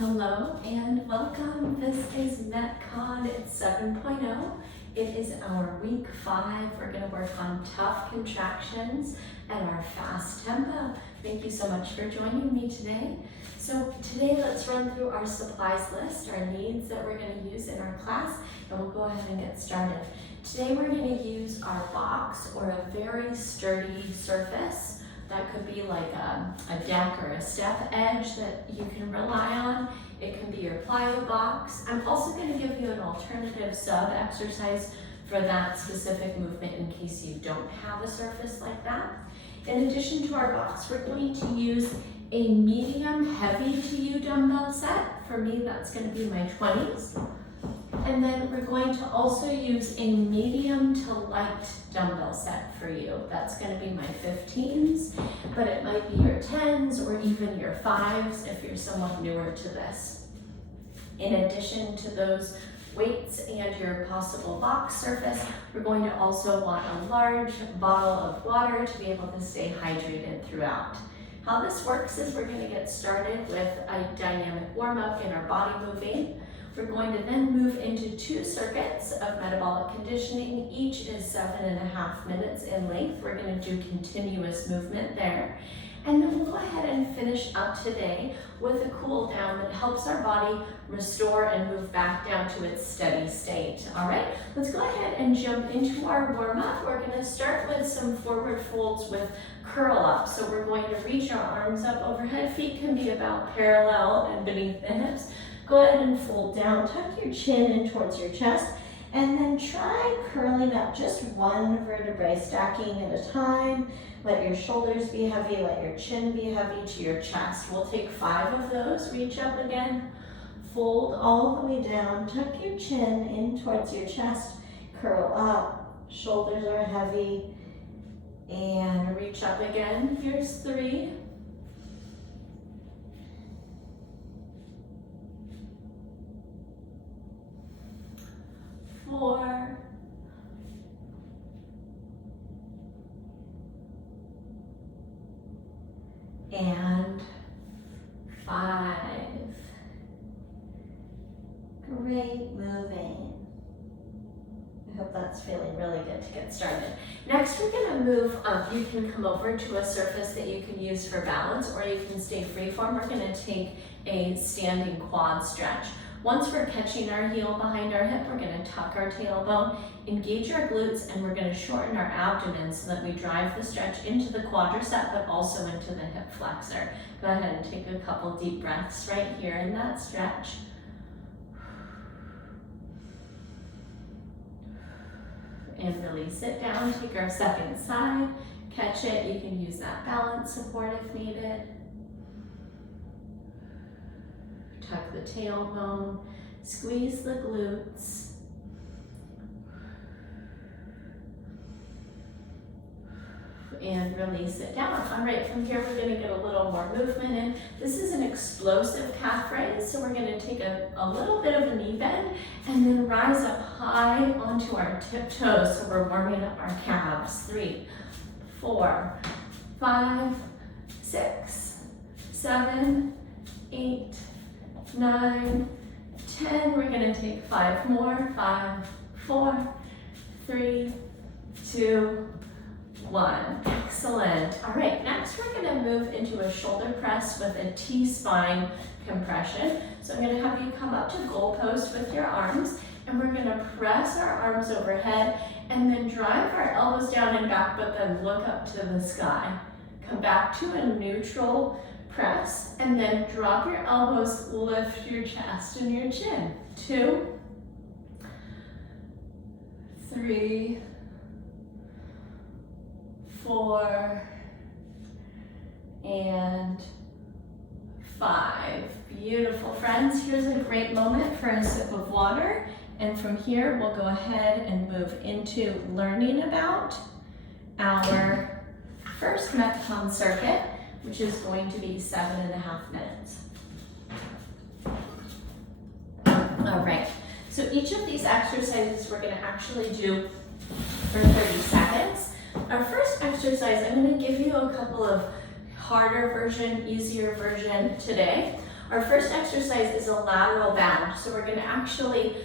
Hello and welcome. This is MetCon 7.0. It is our week 5. We're going to work on tough contractions at our fast tempo. Thank you so much for joining me today. So today let's run through our supplies list, our needs that we're going to use in our class, and we'll go ahead and get started. Today we're going to use our box or a very sturdy surface. That could be like a deck or a step edge that you can rely on. It can be your plyo box. I'm also going to give you an alternative sub exercise for that specific movement in case you don't have a surface like that. In addition to our box, we're going to use a medium heavy to you dumbbell set. For me, that's going to be my 20s. And then we're going to also use a medium to light dumbbell set for you. That's going to be my 15s, but it might be your 10s or even your 5s if you're somewhat newer to this. In addition to those weights and your possible box surface, we're going to also want a large bottle of water to be able to stay hydrated throughout. How this works is we're going to get started with a dynamic warm-up in our body moving. We're going to then move into 2 circuits of metabolic conditioning. Each is 7.5 minutes in length. We're going to do continuous movement there. And then we'll go ahead and finish up today with a cool down that helps our body restore and move back down to its steady state. All right, let's go ahead and jump into our warm-up. We're going to start with some forward folds with curl up. So we're going to reach our arms up overhead. Feet can be about parallel and beneath the hips. Go ahead and fold down, tuck your chin in towards your chest, and then try curling up just one vertebrae, stacking at a time. Let your shoulders be heavy, let your chin be heavy to your chest. We'll take 5 of those, reach up again, fold all the way down, tuck your chin in towards your chest, curl up, shoulders are heavy, and reach up again. Here's 3. 4, and 5. Great moving. I hope that's feeling really good to get started. Next, we're going to move up. You can come over to a surface that you can use for balance, or you can stay freeform. We're going to take a standing quad stretch. Once we're catching our heel behind our hip, we're going to tuck our tailbone, engage our glutes, and we're going to shorten our abdomen so that we drive the stretch into the quadricep, but also into the hip flexor. Go ahead and take a couple deep breaths right here in that stretch. And release it down. Take our second side, catch it. You can use that balance support if needed. Tuck the tailbone, squeeze the glutes. And release it down. All right, from here we're going to get a little more movement in. This is an explosive calf raise, so we're going to take a little bit of a knee bend and then rise up high onto our tiptoes, so we're warming up our calves. 3, 4, 5, 6, 7, 8, 9, 10. We're going to take 5 more. 5, 4, 3, 2, 1. Excellent. All right, next we're going to move into a shoulder press with a T-spine compression. So I'm going to have you come up to goal post with your arms, and we're going to press our arms overhead and then drive our elbows down and back, but then look up to the sky. Come back to a neutral press, and then drop your elbows, lift your chest and your chin. 2, 3, 4, and 5. Beautiful, friends. Here's a great moment for a sip of water. And from here, we'll go ahead and move into learning about our first MetCon circuit, which is going to be 7.5 minutes. All right, so each of these exercises we're going to actually do for 30 seconds. Our first exercise, I'm going to give you a couple of harder version, easier version today. Our first exercise is a lateral bound. So we're gonna actually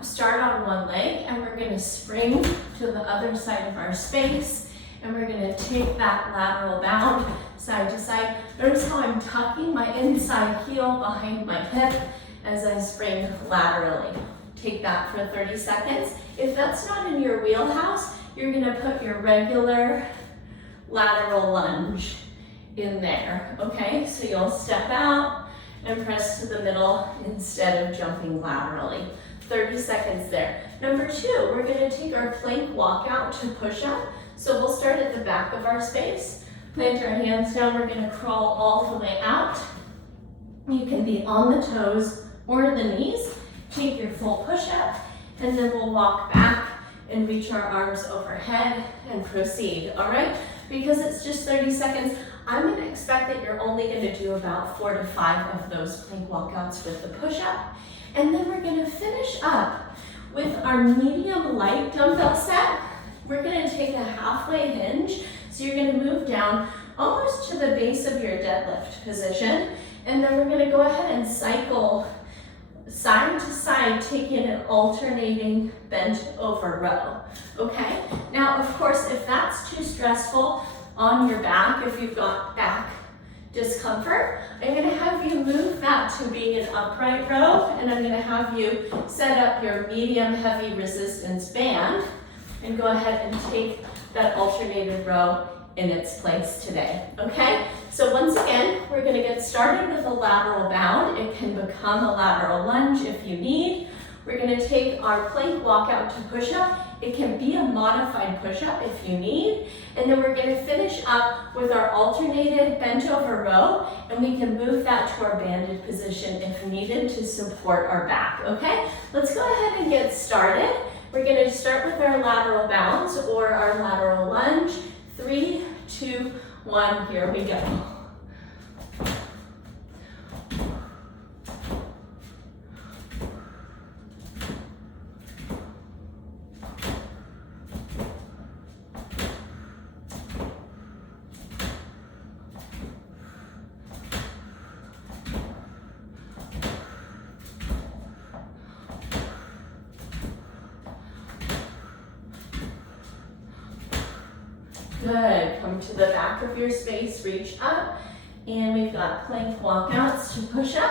start on one leg and we're gonna spring to the other side of our space and we're gonna take that lateral bound side to side. Notice how I'm tucking my inside heel behind my hip as I spring laterally. Take that for 30 seconds. If that's not in your wheelhouse, you're gonna put your regular lateral lunge in there, okay? So you'll step out and press to the middle instead of jumping laterally. 30 seconds there. Number 2, we're gonna take our plank walkout to push up. So we'll start at the back of our space, plant our hands down, we're gonna crawl all the way out. You can be on the toes or the knees. Take your full push up, and then we'll walk back and reach our arms overhead and proceed, all right? Because it's just 30 seconds, I'm gonna expect that you're only gonna do about 4 to 5 of those plank walkouts with the push up. And then we're gonna finish up with our medium light dumbbell set. We're gonna take a halfway hinge. So you're gonna move down almost to the base of your deadlift position. And then we're gonna go ahead and cycle side to side, taking an alternating bent over row, okay? Now, of course, if that's too stressful on your back, if you've got back discomfort, I'm gonna have you move that to being an upright row, and I'm gonna have you set up your medium heavy resistance band and go ahead and take that alternated row in its place today, okay? So once again, we're gonna get started with a lateral bound. It can become a lateral lunge if you need. We're gonna take our plank walkout to push up. It can be a modified push up if you need. And then we're gonna finish up with our alternated bent over row, and we can move that to our banded position if needed to support our back, okay? Let's go ahead and get started. We're gonna start with our lateral bounds or our lateral lunge. 3, 2, 1, here we go. Good, come to the back of your space, reach up, and we've got plank walkouts to push up.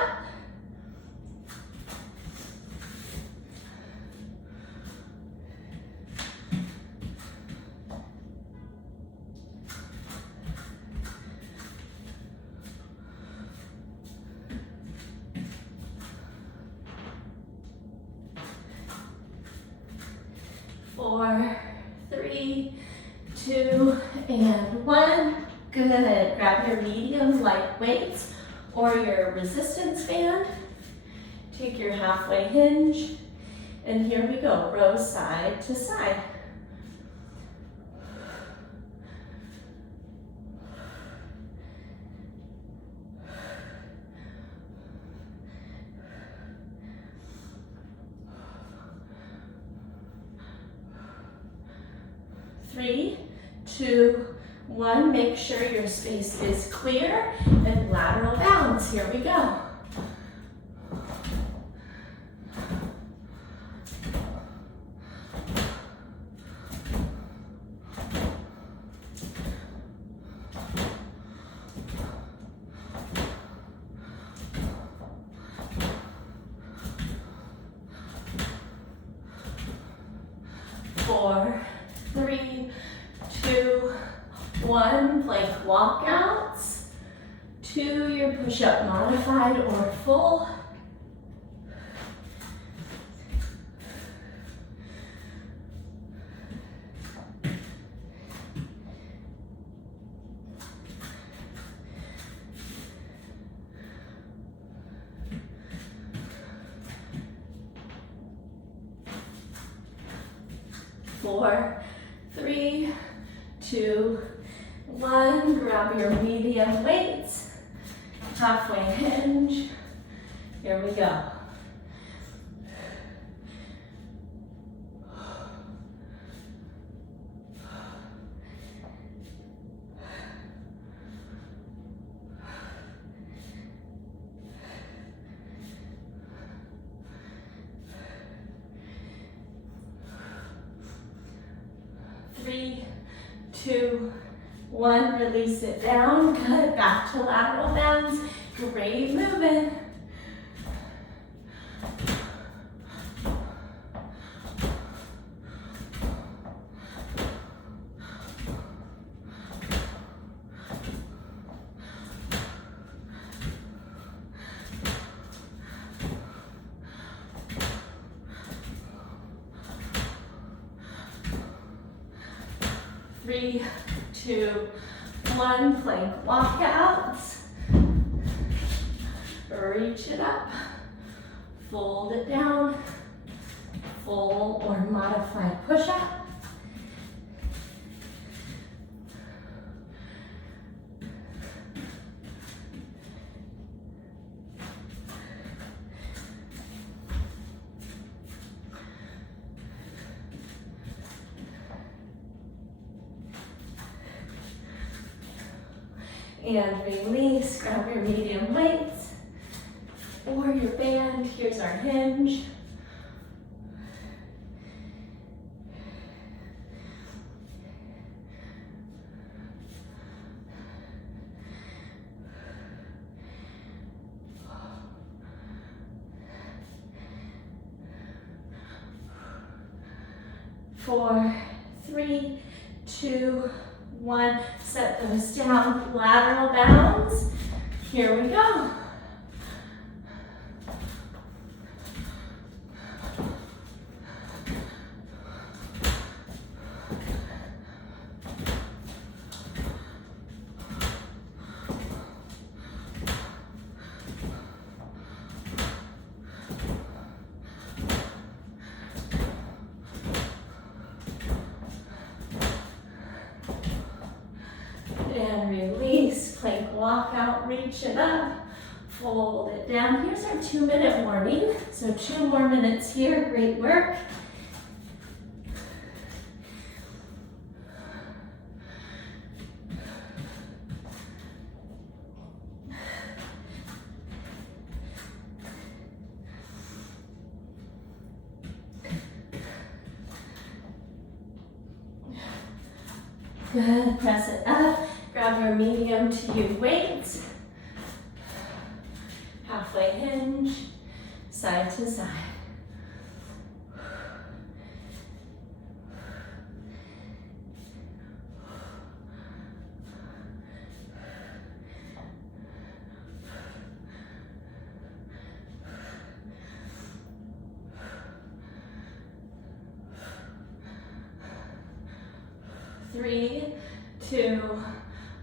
Four, 3, 2, and 1. Good. Grab your medium light weights or your resistance band. Take your halfway hinge. And here we go. Row side to side. Three, 2, 1. Make sure your space is clear and lateral bounds. Here we go. Four, 3, 2, 1, plank walkouts, 2, your push-up modified or full. Four, 3, 2, 1. Grab your medium weights, halfway hinge. Here we go. 3, 2, 1. Release it down. Good. Back to lateral bounds. Great movement. Three, 2, 1, plank walkouts. Reach it up, fold it down, full or modified push-up. And release, grab your medium weights or your band. Here's our hinge. Four, 3, 2, 1. Set those down, lateral bounds. Here we go. And release, plank walkout, reach it up, fold it down. Here's our 2-minute warning. So 2 more minutes here, great work. Good, press it up. Grab your medium to you weights. Halfway hinge, side to side. Three, 2,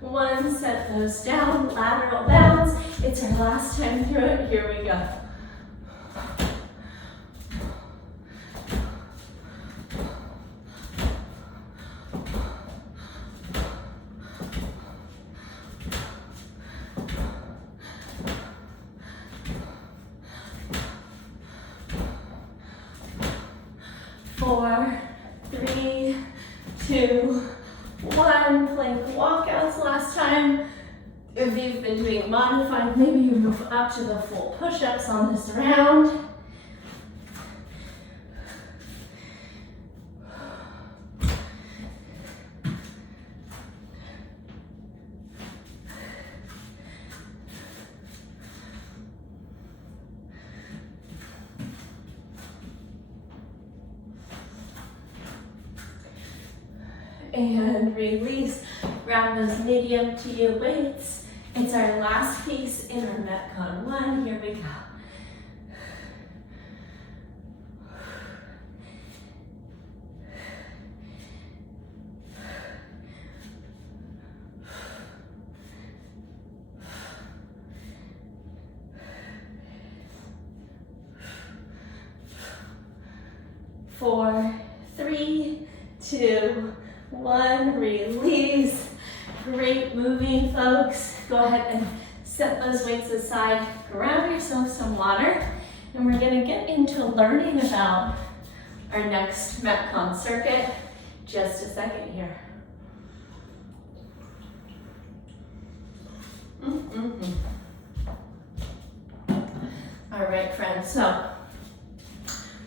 1. Set those down, lateral bounds. It's our last time through it. Here we go. Four, 3, 2, 1. Plank walkouts last time. If you've been doing modified, maybe you move up to the full push-ups on this round. And release. Grab those medium to you weights. It's our last piece in our MetCon 1. Here we go. Four, 3, 2, 1. Release. Great moving, folks. Go ahead and set those weights aside. Grab yourself some water. And we're going to get into learning about our next MetCon circuit. Just a second here. All right, friends. So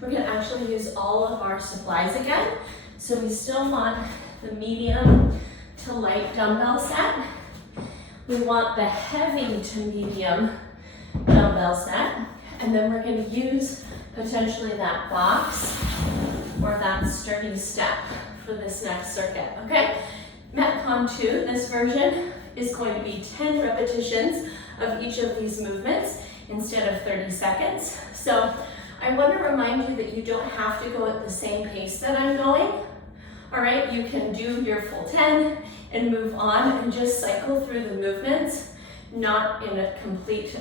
we're going to actually use all of our supplies again. So we still want the medium to light dumbbell set. We want the heavy to medium dumbbell set. And then we're going to use potentially that box or that sturdy step for this next circuit, okay? MetCon 2, this version, is going to be 10 repetitions of each of these movements instead of 30 seconds. So I want to remind you that you don't have to go at the same pace that I'm going. All right, you can do your full 10 and move on and just cycle through the movements, not in a complete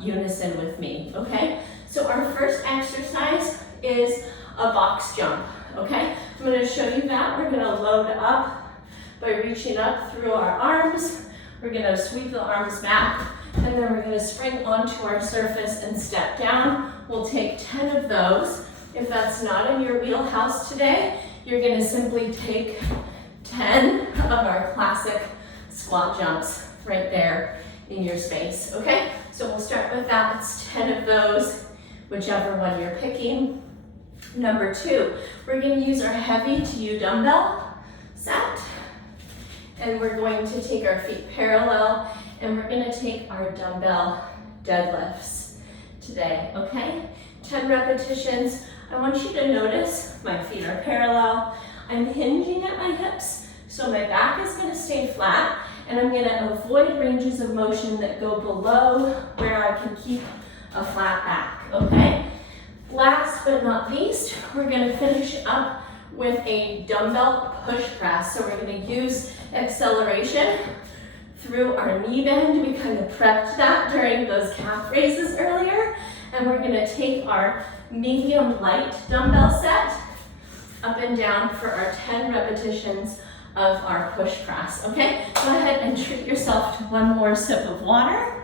unison with me, okay? So our first exercise is a box jump, okay? I'm gonna show you that. We're gonna load up by reaching up through our arms. We're gonna sweep the arms back, and then we're gonna spring onto our surface and step down. We'll take 10 of those. If that's not in your wheelhouse today, you're gonna simply take 10 of our classic squat jumps right there in your space, okay? So we'll start with that. It's 10 of those, whichever one you're picking. Number 2, we're gonna use our heavy to you dumbbell set. And we're going to take our feet parallel, and we're gonna take our dumbbell deadlifts today, okay? 10 repetitions. I want you to notice my feet are parallel. I'm hinging at my hips, so my back is gonna stay flat, and I'm gonna avoid ranges of motion that go below where I can keep a flat back, okay? Last but not least, we're gonna finish up with a dumbbell push press. So we're gonna use acceleration through our knee bend. We kind of prepped that during those calf raises earlier. And we're gonna take our medium light dumbbell set up and down for our 10 repetitions of our push press, okay? Go ahead and treat yourself to one more sip of water.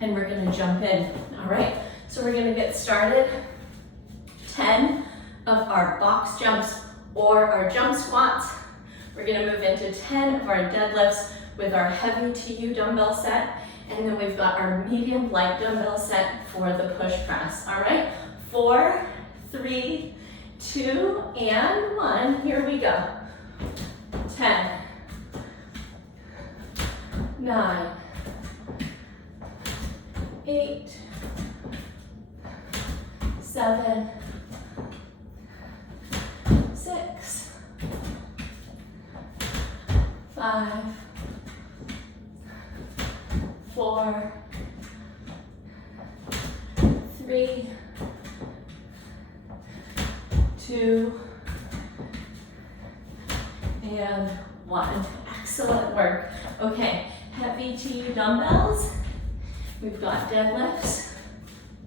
And we're gonna jump in, all right? So we're gonna get started. 10 of our box jumps or our jump squats. We're gonna move into 10 of our deadlifts with our heavy to you dumbbell set. And then we've got our medium light dumbbell set for the push press, all right? 4, 3, 2, and 1, here we go. 10, 9, 8, 7, 6, 5, 4, 3, 2, and 1. Excellent work. Okay, heavy to you dumbbells. We've got deadlifts,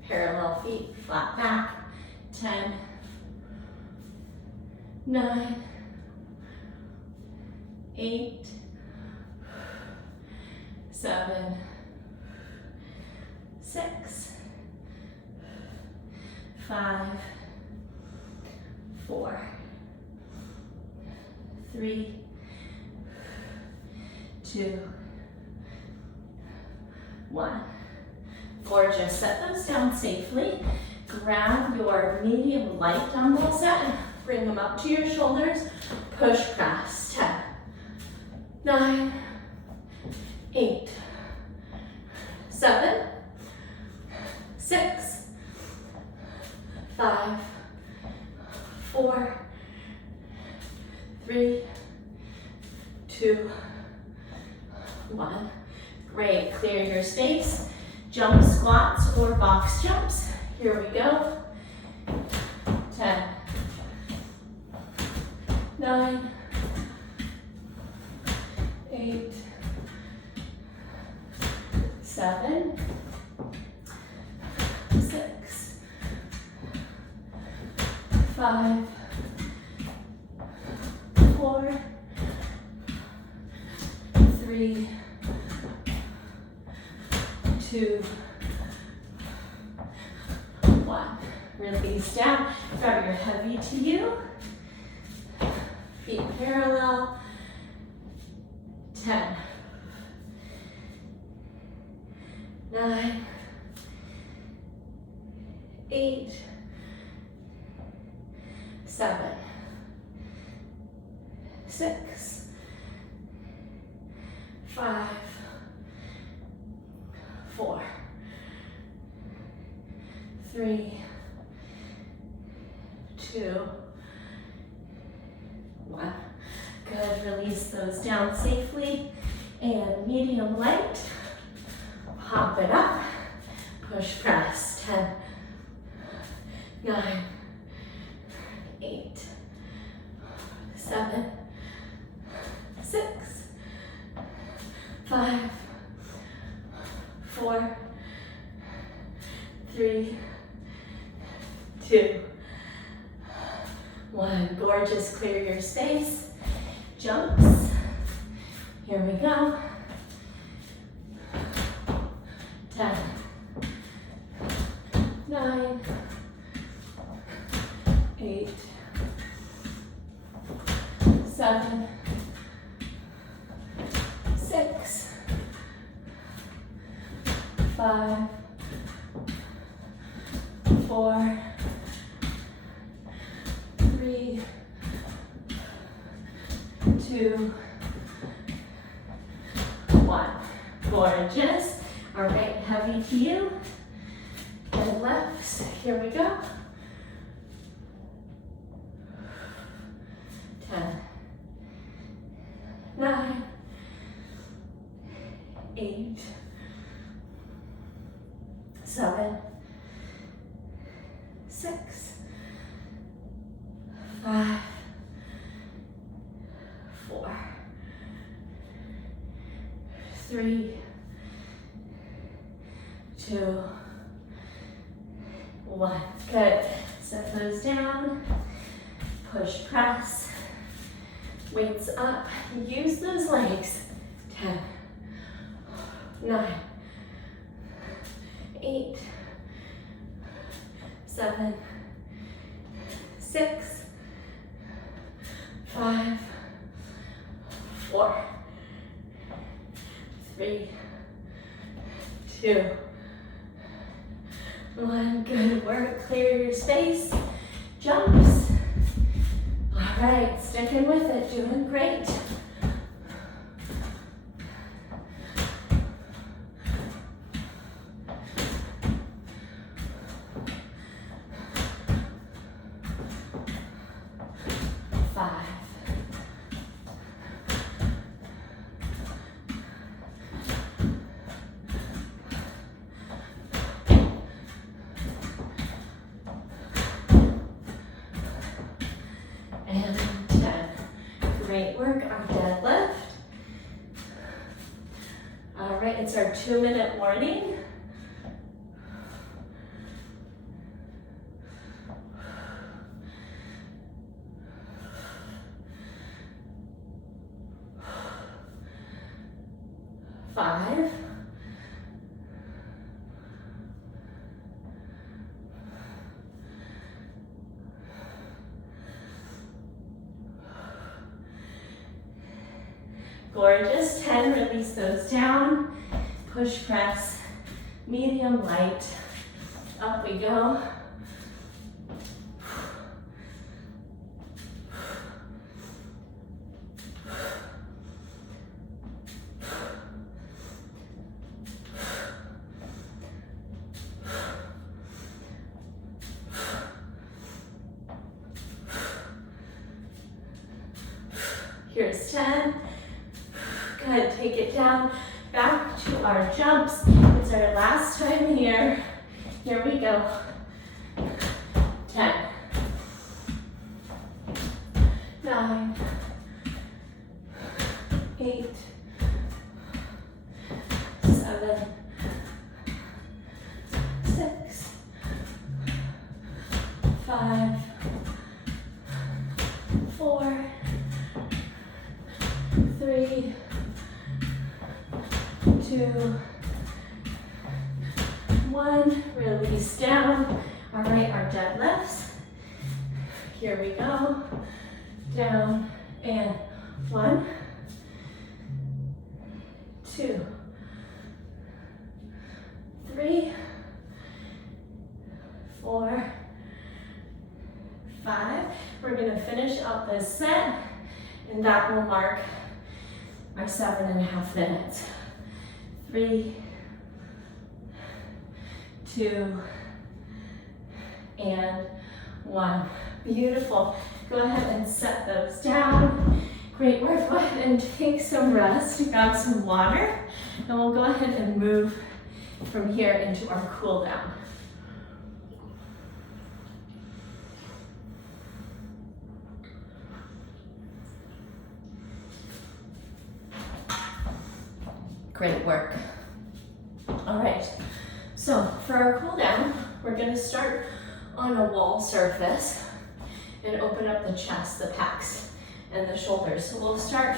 parallel feet, flat back. 10, 9, 8, 7, 6, 5, 4, 3, 2, 1. Gorgeous. Set those down safely. Grab your medium light dumbbell set. Bring them up to your shoulders. Push press. 10, 9, 8, 7, 6, 5, 4, 3, 2, 1. Great. Clear your space. Jump squats or box jumps. Here we go. 10, 9, 8, 7, 6, 5, 4, 3, 2, 1. Release down. Grab your heavy to you. Feet parallel. 10, 9, 8, 7, 6, 5, 4, 3, 2, 1. Good, release those down safely. And medium light, hop it up, push press, 10, 9, 8, 7, 6, 5, 4, 3, 2, 1. Gorgeous, clear your space. Jumps. Here we go. 10, 9, 8, 7, 6, 5, 4, 3, 2, 1. Gorgeous. All right, heavy to you. And lefts. Here we go. 10, 9, 8, 7, 6, 5, 4, 3, 2, 1. Good. Set those down. Push, press. Weights up. Use those legs. 10, 9, 8, 7, 6, 5, 4, 3, 2, 1. Good work. Clear your space. Jumps. All right, sticking with it. Doing great. And 10. Great work. Our deadlift. All right, it's our 2-minute warning. Five. 10, release those down. Push, press, medium, light. Up we go. Here's 10. Good, take it down. Back to our jumps. It's our last time here. Here we go. 10. 9. 8. 7. 6. 5. 4. 3, 2, 1. Release down. All right, our deadlifts. Here we go. Down and 1, 2, 3, 4, 5. We're finish out this set, and that will mark our 7.5 minutes. 3, 2, and 1. Beautiful. Go ahead and set those down. Great work. Go ahead and take some rest, grab some water, and we'll go ahead and move from here into our cool down. Great work. All right, so for our cool down, we're gonna start on a wall surface and open up the chest, the pecs, and the shoulders. So we'll start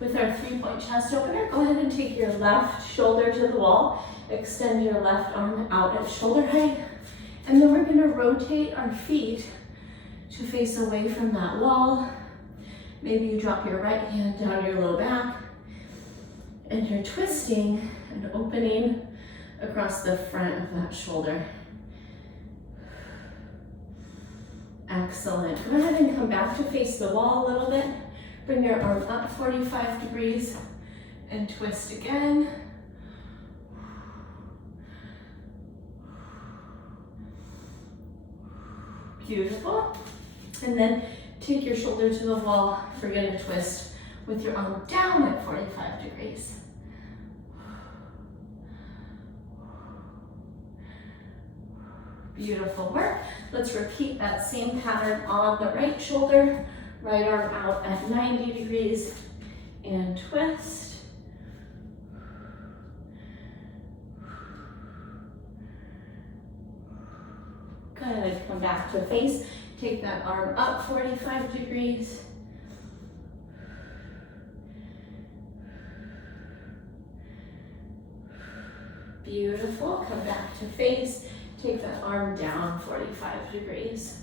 with our 3-point chest opener. Go ahead and take your left shoulder to the wall, extend your left arm out at shoulder height, and then we're gonna rotate our feet to face away from that wall. Maybe you drop your right hand down your low back, and you're twisting and opening across the front of that shoulder. Excellent. Go ahead and come back to face the wall a little bit. Bring your arm up 45 degrees and twist again. Beautiful. And then take your shoulder to the wall. We're gonna twist with your arm down at 45 degrees. Beautiful work. Let's repeat that same pattern on the right shoulder. Right arm out at 90 degrees and twist. Good. Come back to face. Take that arm up 45 degrees. Beautiful. Come back to face. Take that arm down 45 degrees.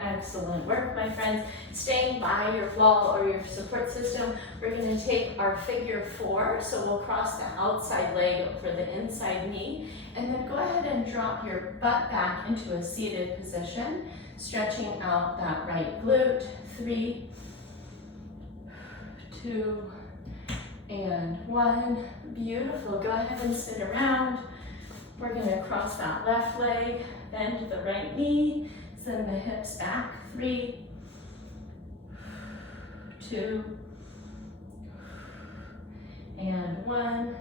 Excellent work, my friends. Staying by your wall or your support system, we're going to take our figure 4. So we'll cross the outside leg over the inside knee, and then go ahead and drop your butt back into a seated position, stretching out that right glute. 3, 2, and 1. Beautiful. Go ahead and spin around. We're going to cross that left leg, bend the right knee, send the hips back. 3, 2, and 1.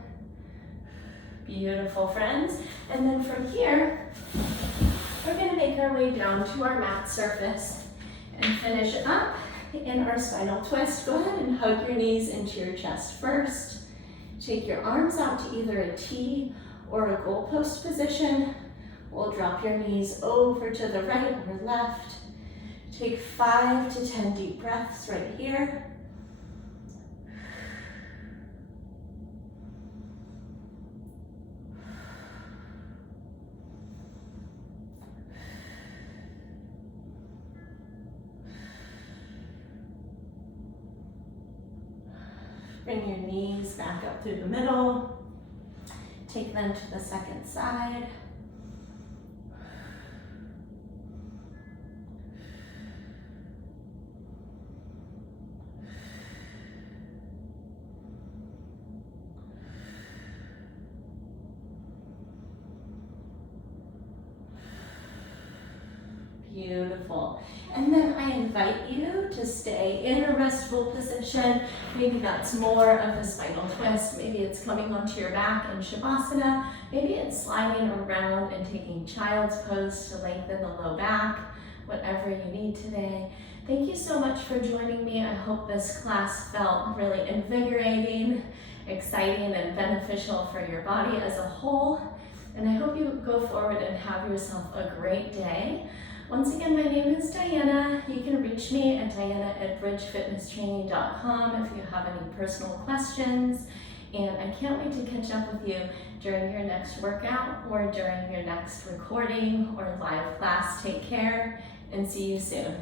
Beautiful, friends. And then from here, we're going to make our way down to our mat surface and finish up in our spinal twist. Go ahead and hug your knees into your chest first. Take your arms out to either a T or a goalpost position. We'll drop your knees over to the right or left. Take 5 to 10 deep breaths right here. Bring your knees back up through the middle. Take them to the second side. Beautiful. And then I invite you to stay in a restful position. Maybe that's more of a spinal twist. Maybe it's coming onto your back in Shavasana. Maybe it's sliding around and taking child's pose to lengthen the low back. Whatever you need today. Thank you so much for joining me. I hope this class felt really invigorating, exciting, and beneficial for your body as a whole. And I hope you go forward and have yourself a great day. Once again, my name is Diana. You can reach me at diana@bridgefitnesstraining.com if you have any personal questions. And I can't wait to catch up with you during your next workout or during your next recording or live class. Take care and see you soon.